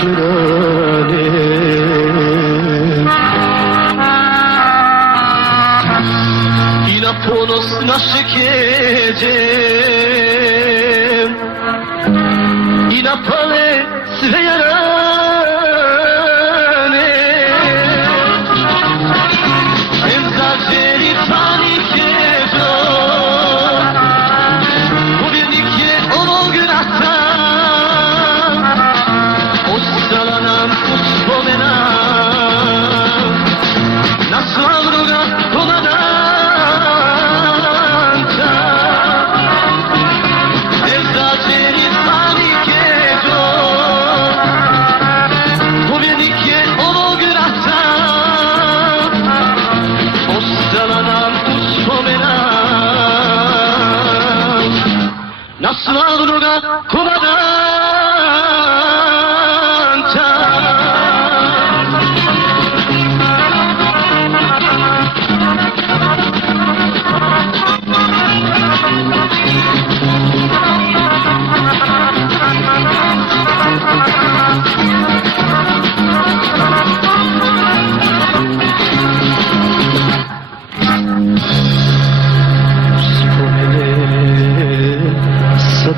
sürelim İnaponos nasıl gideceğim İnapales ve wroga komandanta. Wspomnę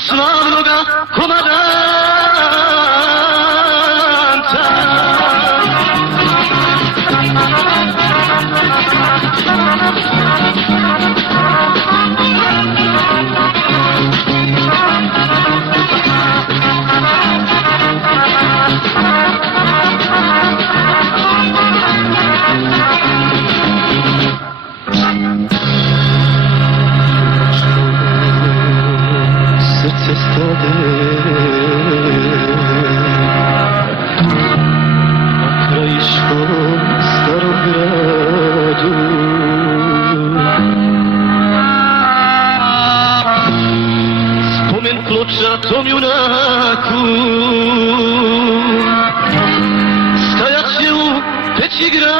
اسرار را خدا tom junaku. Stajat će u peći grad